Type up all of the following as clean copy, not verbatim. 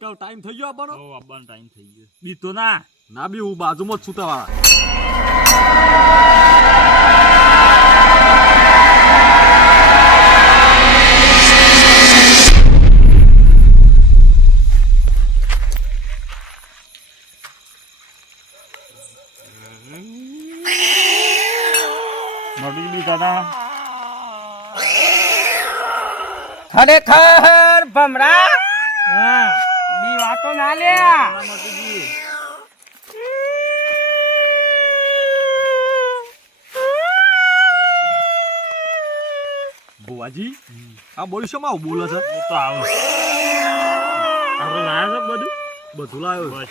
એકાવ time થઈ ગયો આપવાનો આપવાનો ટાઈમ થઈ ગયો બીતો ના બી હું બાજુમાં જ સુતા વાળા ખરેખર ભમરા ની વાતો ના લે બુવાજી આ બોલી શેમાં આવું બોલે છે તો આવો આપણે લાયા છે બધું લાવ્યો બસ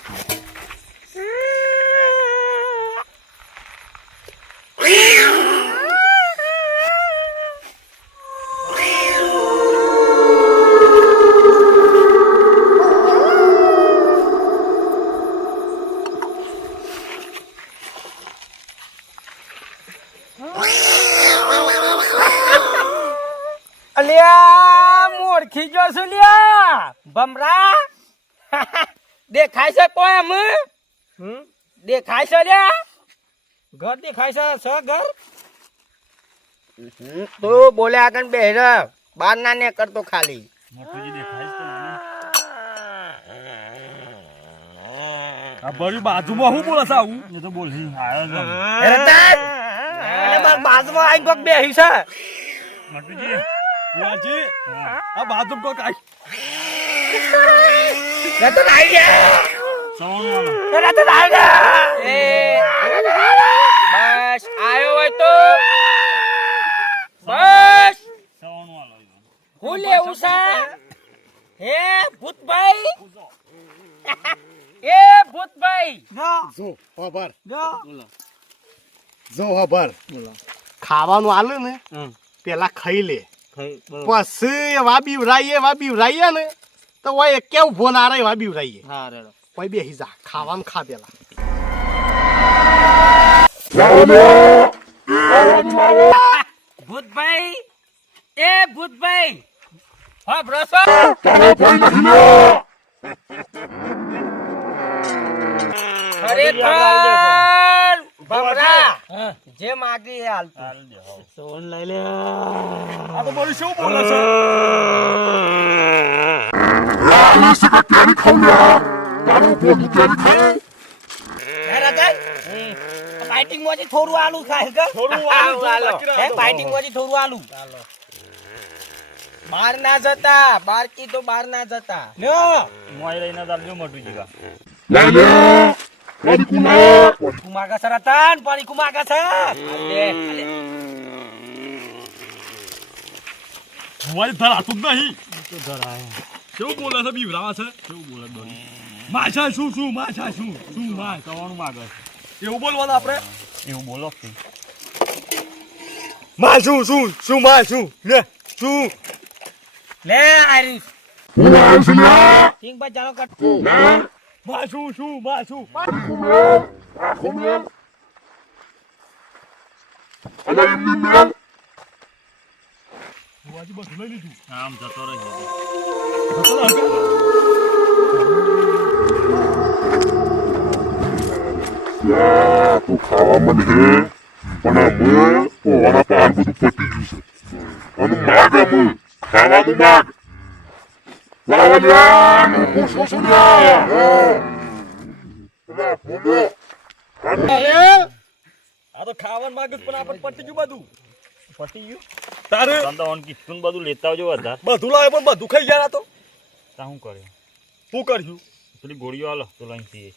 અલ્યા મોરખી જો છું લ્યા ભમરા દેખાય છે કોઈ એમ દેખાય છે લ્યા ઘર દેખાય છે ઘર તું બોલે આગળ બે બાર ના ને કરતો ખાલી મોટુજી દેખાય છે આ બરી બાજુમાં હું બોલે છે આવું એ તો બોલ આવ્યો છે બાજુમાં આઈ કોક બેહી છે મોટુજી બુવાજી આ બાજુમાં કોક આઈ તો આવી ગયા સવાણવાળો તો આવી ગયા બસ આયો હોય તો બસ સવાણવાળો હું લેવું છે હે ભૂતભાઈ એ ભૂતભાઈ જો ખબર ખાવાનું આલે ને પેલા ખાઈ લે પછી વાબી ને તો ઓય કેવું ફોન આરે વાબી રાઈએ ઓય બેહી જા ખાવાનું ખા પેલા ભૂતભાઈ એ ભૂતભાઈ હા બ્રસો ખરેખર ભમરા જે માગી એ હાલ સોન લઈ લે આ તો બરી શું બોલે છે બાઇટિંગ માંથી થોડું આલુ ખાય કે થોડું આલુ હે બાઇટિંગ માંથી થોડું આલુ બહાર ના જતા બારકી તો બહાર ના જતા લ્યો મોય લઈને ચાલજો મોટુજી કા કુમાગા સરતન પાણી કુમાગા છે બુવાજી ધર આતું જ નહીં તો ધરાય કેવું બોલે છે બીવરાવા છે કેવું બોલે દોડી માછા શું માછા શું માછ સવાણું માગે એવું બોલવાનું આપણે એવું બોલો કે માં શું માં શું લે શું લે આરીફ ઠીક બા ચાલો કટ માં શું બુવાજી બધું લઈ લીધું આમ જતો રહે તું ખાવામાં નહીં પણ ઓવાના પાન બધું પતી ગયું છે અને માગે હું ખાવાનું માગ આ તો ખાવાનું માંગે પણ આપણે પતી ગયું બધું પતી ગયું તારે ધંધાવાનું કીધું બધું લેતા આવજો વધારે બધું લાવે પણ બધું ખાઈ ગયા તો તા શું કર્યું શું કર્યું પેલી ગોળીઓ હાલો તો લઈને પીએ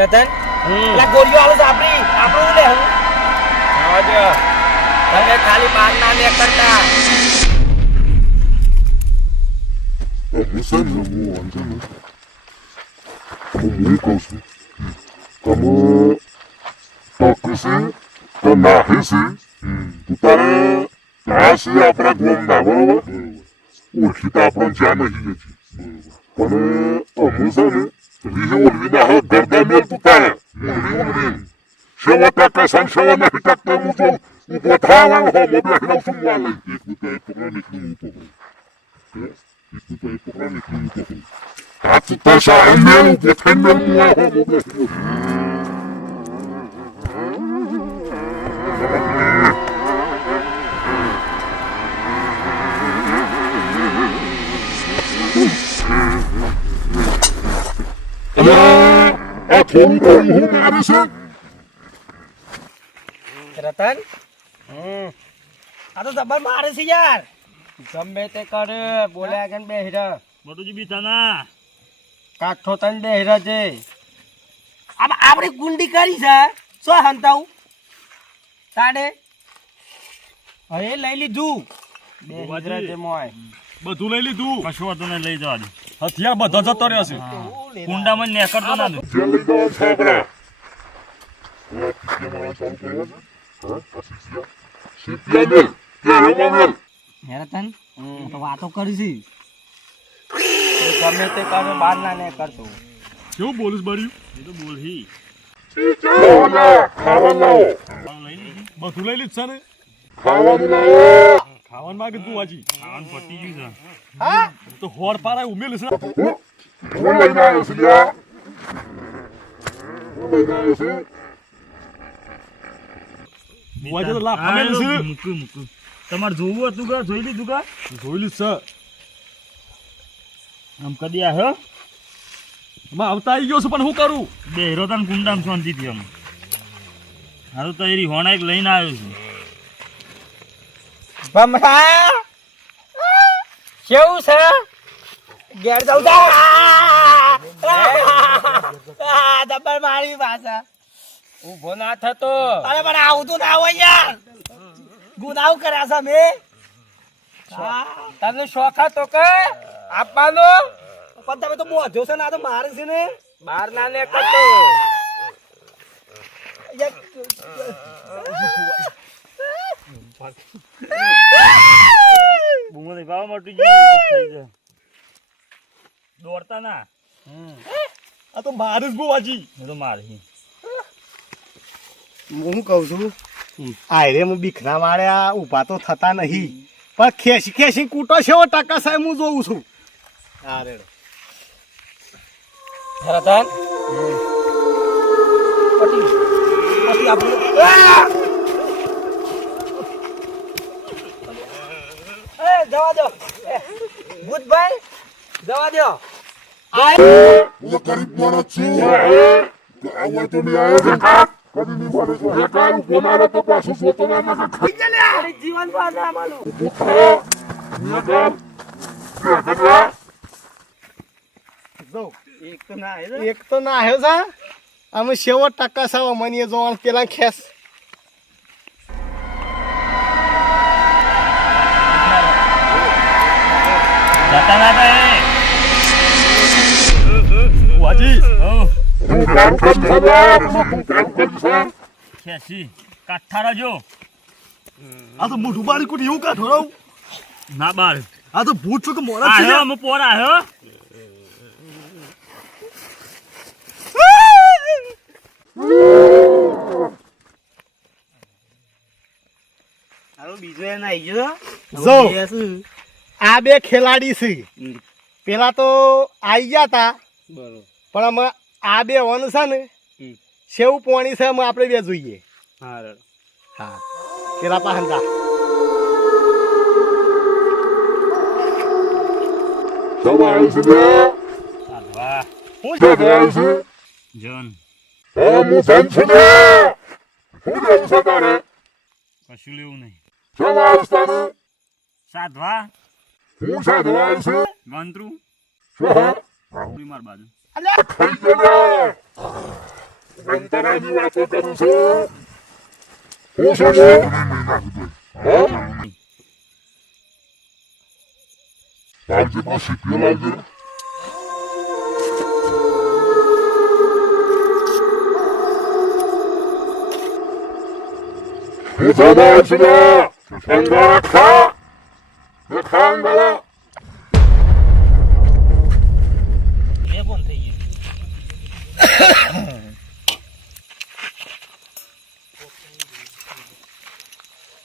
રતન લા ગોળીઓ આલો છે આપણું લે આવજો તમે ખાલી બહાર ના લે કરતા Musan mo andyan bumukos kamu takisi kanahisi tutare nasi apna gomda borobar urkita apna jana hi yachi pane musan rihi ulvina ha gardamel tutare ulvi shawata kasan shawana hitakta mujo ubothawa ho mobla hinaw sumwalay ek buta ek pronik ni upo હાથ તસા મેળું કે મેળું આહો મોગે આ થોડું થોડું હું મારે છે રતન આ તો જબર મારે છે યાર ગમે તે કરે બોલ્યા કે બે હીરા મોટું જી બીતાના કાઠો તન બે હીરા છે આપણે ગુંડી કરી છે શું હંતાવું તાડે હવે લઈ લીધું બે હીરા છે મોય બધું લઈ લીધું કશું હતું ને લઈ જવા દે હથિયાર બધા જતો રહ્યો છે કુંડામાં નેકરતો ના દે જે લઈ જાઓ છોકરા રતન તો વાતો કરી છે ગમે તે કરે બહાર ના ને કરતો કેવું બોલીશ બળ્યું એ તો બોલહી ખાવાનું લાવો લઈ લીધી બધું લઈ લીધું છે ને ખાવાનું લાવો ખાવાનું માંગે તું વાજી ખાવાનું પતી ગયું છે હા તો હોર પારા ઉમેલ છે હું લઈને આવ્યો છું લ્યા હું લઈને આવ્યો છું વાજી તો લાફ આમેલ છે મૂકું તમારે જોવું હતું કે જોઈ લીધું કે જોઈ લીધું છે આમ કદી આવ્યો એમાં આવતા આવી ગયો છું પણ શું કરું બે હીરો તને કુંડામાં શાંતિથી આમ હારું તો એરી હોણા એક લઈને આવ્યો છું ભમરા કેવું છે ઘેર જાઉં દબર મારી પાછા ઉભો ના થતો અરે પણ આવું તો ના હોય યાર ગુનાવ કર્યા છે મેં તને શોખ હતો કે આપવાનો પણ તમે તો બોધ્યો છે ને આ તો મારે છે ને બહાર ના ને કરતો બૂમો નહીં પાવા મોટી જી થઈ જાય દોડતા ના આ તો મારે જ વાજી એ તો મારી હું કહું છું આયરે હું બીખના માળ્યા ઊભા તો થતા નહીં પણ ખેસી ખેસી કૂટો છે ટકા સાહેબ હું જોઉં છું હા રેડો રતન પછી આપણું જવા દો ભૂતભાઈ જવા દો હું ગરીબ માણસ છું આવા તો નહીં આવ્યો કદી નહીં મળે છે હે કારું કોનારે તો પાછું સોતો ના નાખે જીવન પાછા અમારું એક તો ના આવ્યો છે અમે છેવટ ટકા સાવ મને જોવાનું પેલા ખેસ જતા ના થાય વાજી હું કામ કરી હું કામ કરી ખેસી કાઠારા જો આ તો મોઢું બારી કુટી એવું કાઢો રહું ના બાર આ તો ભૂત છું કે મોરા છે આવ્યો અમે પોર આવ્યો બીજો એ નાઈ ગયો જો આ બે ખેલાડી છે પેલા તો આઈ ગયા તા પણ અમે આ બે વન છે ને સેવ પોણી છે અમે આપણે બે જોઈએ હા પેલા પાહંદા સવાલ છે સાધવા સવાલ છે જોન હું ધન છું ને હું લેવું છે તારે કશું લેવું નહીં સવાલ તારે સાધવા હું સવાલ છે ગંતરું શું માર બાજુ થઈ ગયો અંતરાની વાતો કરું છું હું શું છે લાલજી માં શીખ્યો લાલજી હું સવાલ છે ને અંગારા ખા ખા અંગારા એ કોણ થઈ ગયું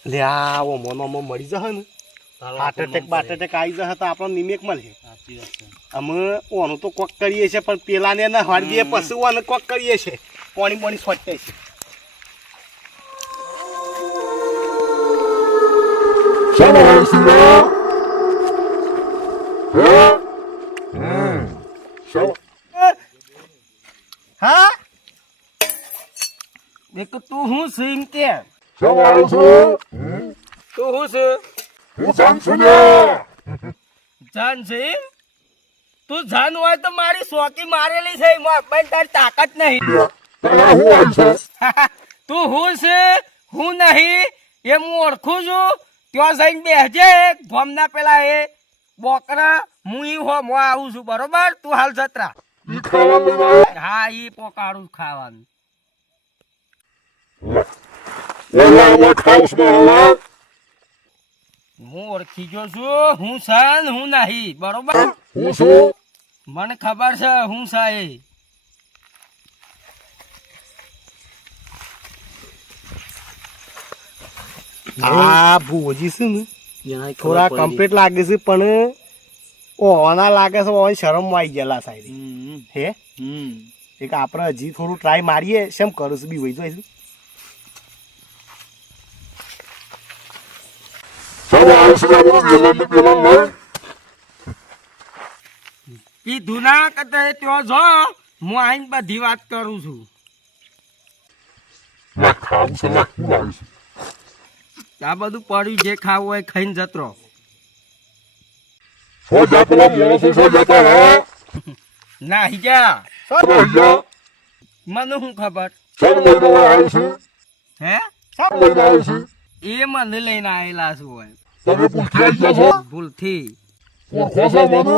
લે આ મોનો મળી જશે ને હાર્ટ એટેક બાર્ટ એટેક આવી જશે તો આપણને નિમેક મળે સાચી વાત છે. અમે ઓનું તો કોક કરીએ છે પણ પેલાને ના હારી દઈએ પછી ઓને કોક કરીએ છે પાણી છોટે છે શાબાશ યાર હા દેખ તું હું સિંગ કે શાબાશ તું હું છે હું સાંસુલ્યા જાન સિંગ તું જાન હોય તો મારી સોકી મારેલી છે એમાં પણ તારી તાકાત નહીં તારા હું આવી છે તું હું છે હું નહીં એ હું ઓળખું છું ત્યાં જઈને બેસજે ગોમના પેલા એ બોકરા હું ઈ હો હું આવું છું બરોબર તું હાલ જતરા ઈ ખાવા લઈને આવ્યો હા ઈ પોકાળું ખાવાનું ઓલા વોટ હાઉસમાં હવા હું ઓળખી ગયો છું હું સાન હું નહીં બરોબર હું છું મને ખબર છે હું સા એ આ ભૂજી છે ને થોડા કમ્પ્લીટ લાગે છે પણ ઓના લાગે છે ઓન શરમ આવી ગયેલા સાહેબ હે એક આપણે હજી થોડું ટ્રાય મારીએ શેમ કરું છું બી વહી જાય શાબાશ યાર પેલા લઈ કીધું ના કદાચ ત્યાં જો હું આઈને બધી વાત કરું છું ના ખાવું છે ના હું આવી છે આ બધું પડ્યું જે ખાવું હોય ખાઈને જતરો સો જા પેલા મોણસો સો જતા હા ના હિજા ભૈયા મને શું ખબર સર લઈને આવ્યો છે હે સર લઈને આવ્યો છે એ મને લઈને આવેલા છું હોય તમે પૂછ્યા આવી ગયા છો ભૂલથી ઓળખો છો મને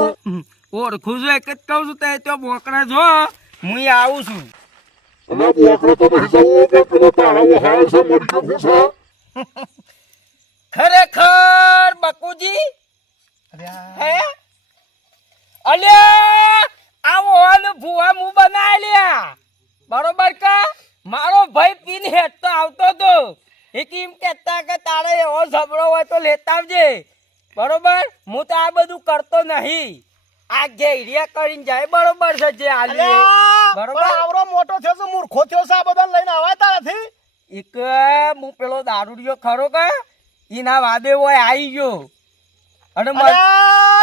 ઓળખું છું એક જ કહું છું તે તો બોકડા જો હું આવું છું અને બોકડો તો નહીં જવું પણ પેલો તારા વહાય છે મરી ગયો છે ખરેખર બકુજી હે અલ્યા આવો અને ભૂવા મુ બનાવી લ્યા બરોબર કા મારો ભાઈ પીન હેડ તો આવતો તો એક એમ કહેતા કે તારે એવો ઝબડો હોય તો લેતા આવજે બરોબર હું તો આ બધું કરતો નહીં આ ઘેરિયા કરીને જાય બરોબર છે જે આલી બરોબર આવરો મોટો થયો છે મૂર્ખો થયો છે આ બધા લઈને આવા તારાથી એક હું પેલો દારૂડિયો ખરો કે ઈના વાદે હોય આવી ગયો અને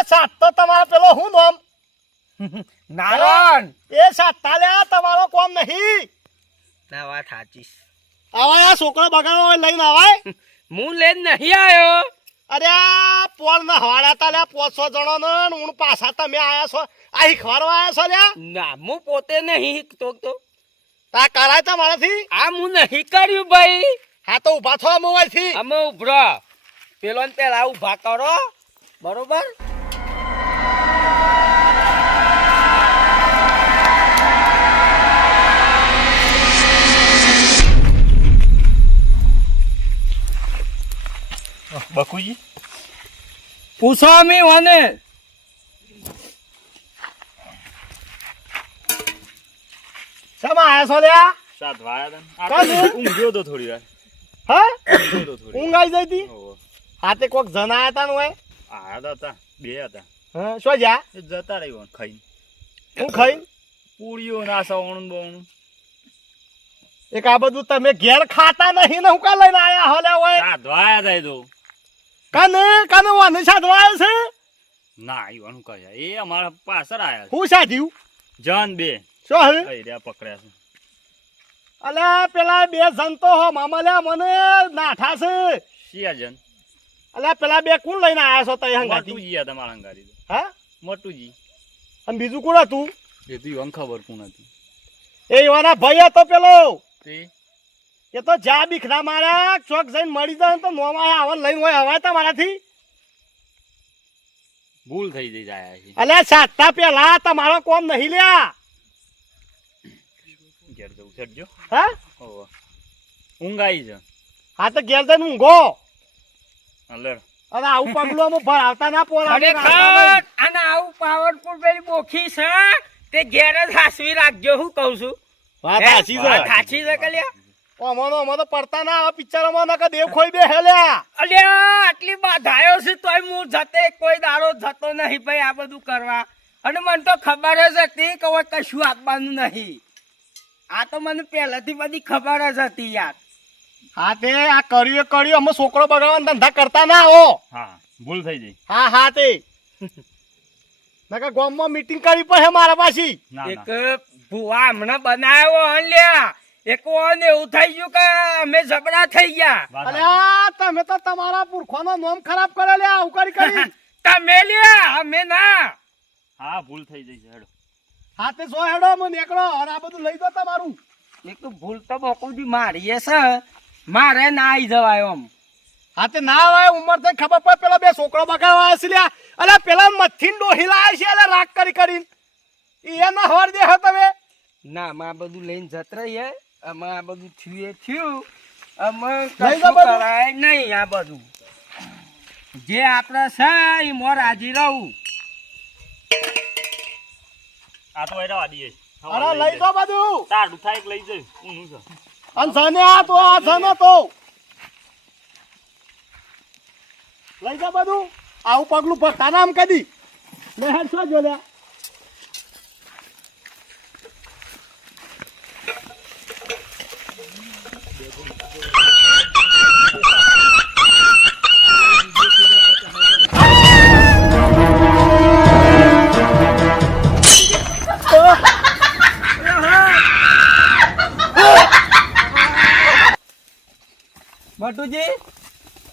સાત તો તમારા પેલો હું નામ નારાયણ એ સાતા લ્યા તમારો કોમ નહીં ના વાત સાચી આવા છોકરો બગાડો લઈને આવાય હું લઈને નહીં આવ્યો અરે આ પોર ના હવાડા તા લ્યા 500 જણો ને હું પાછા તમે આયા છો આ શીખવાડવા આયા છો લ્યા ના હું પોતે નહીં તો તા કરાય તા મારાથી આ હું નહીં કર્યું ભાઈ હા તો ઉભા થો મોબાઈલ થી અમે ઉભરો પેલો ને પેલા ઉભા કરો બરોબર બકુજી પૂછો અમે મને શેમાં આયા છો લ્યા સાત વાયા કાં છે? ઊંઘ્યો તો થોડી વાર હા ઊંઘ્યો તો થોડી ઊંઘ આવી જઈ હતી ઓહો. હાથે કોક જણ આયા તા ને હોય આયા તો હતા બે હતા હા શું જા એ જતા રહ્યો ખાઈને હું ખાઈ પૂરીઓ ના સવણું બવણું એક આ બધું તમે ઘેર ખાતા નહીં ને હું કા લઈને આયા હોલે હોય સાત વાયા થાય તો કને wane સાધવા આવ્યો છે ના ઈવાનું કહે એ અમારા પાછળ આયા હું સાધ્યું જન બે શું હે કઈ રહ્યા પકડ્યા છે અલ્યા પેલા બે જણ તો હો મામા મને નાઠા છે શિયા જન અલ્યા પેલા બે કોણ લઈને આયા છો તઈ હંગાતી મોટુજી હતા મારા અંગારી હા મોટુજી અને બીજું કોણ હતું એ તો ઈવન ખબર કોણ હતી એ ઈવાના ભાઈ હતો પેલો તે એ તો જા બીખના માર્યા ચોક જઈને મળી જાય તો નોમાં આવન લઈને હોય હવાય તા મારાથી ભૂલ થઈ જઈ જાય છે અલ્યા સાતતા પેલા તમારો કોમ નહીં લ્યા ઘેર જવું છેડજો હા ઓહો ઊંઘ આવી છે હા તો ઘેર જઈને ઊંઘો અલર અને આવું પગલું અમે ભરાવતા ના પોરા ખરેખર અને આવું પાવરફુલ પેલી બોખી છે તે ઘેર જ હાસવી રાખજો હું કહું છું વાત સાચી છે વાત સાચી છે કલ્યા અમાનો તો પડતા ના આવે પિક્ચરોમાં ના કે દેવ ખોઈ બે હેલ્યા. અલ્યા આટલી બાધાયો છે તોય હું જતે કોઈ દાડો જતો નહીં ભાઈ આ બધું કરવા. અને મને તો ખબર જ હતી કે હવે કશું આપવાનું નહીં. આ તો મને પહેલાથી બધી ખબર જ હતી યાર. હા તે આ કર્યું અમે છોકરો બગાડવાના ધંધા કરતા ના હો. હા ભૂલ થઈ જઈ. હા તે નકા ગામમાં મીટિંગ કરવી પડે મારા પાછી. ના એક ભૂવા હમણાં બનાવ્યો હલ્યા એક વાર એવું થઈ ગયું કે અમે ઝઘડા થઈ ગયા. અલ્યા તમે તો તમારા પુરખોનો નામ ખરાબ કરે લે આવું કરી તમે લ્યા અમે ના. હા ભૂલ થઈ જઈ છે હેડો. હા તે સો હેડો મને નીકળો અને આ બધું લઈ દો તમારું. એક તો ભૂલ તો બકુજી મારી છે મારે ના આવી જવાય આમ. હા તે ના આવે ઉંમર થઈ ખબર પડે પેલા બે છોકરો બગાડવા છે લ્યા. અલ્યા પેલા મથીન ડોહી લાયા છે અલ્યા રાગ કરીને એમાં હવાર દે હો તમે. ના માં બધું લઈને જત રહી હે અમે આ બધું થયું એ થયું અમે લઈ કશું જાઓ બધું. કરાય નહીં. આ બધું જે આપણે છે એ મોર રાજી રહું. આ તો એડા વાદી અરે લઈ દો બધું. તારું થાય લઈ જઈ ઊનું છે. અને સને આ તો આ સને તો લઈ જા બધું. આવું પગલું ભરતા નામ કદી લે હેડ છો જો લે. બટુજી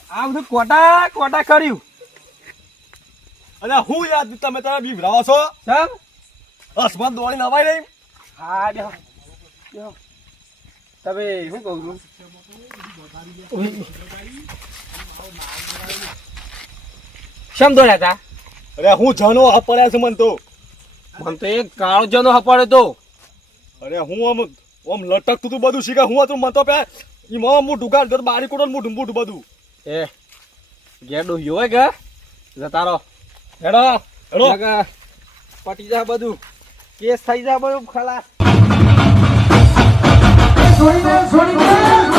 આ બધું કોટા કોટા કર્યું. અને હું યાદ તમે તારા બીવરાવો છો સમ અસમાન દોડી નવાય નહીં. હા બેહો બેહો. તમે શું કહું છું શમ દોડ્યા હતા. અરે હું જનો પડ્યા છે મન તો. મને તો એક કાળો જનો હપાડ્યો તો. અરે હું આમ લટકતું તું બધું શીખે હું હતું મન તો પે એમાં મોટું ગાડ કર બારી કોટો મોટું મોટું બધું. એ ગેડો હોય કે જતા રહો હેડો હેડો નકર પટી જા બધું કેસ થઈ જા બધું ખલાસ. છોડી દે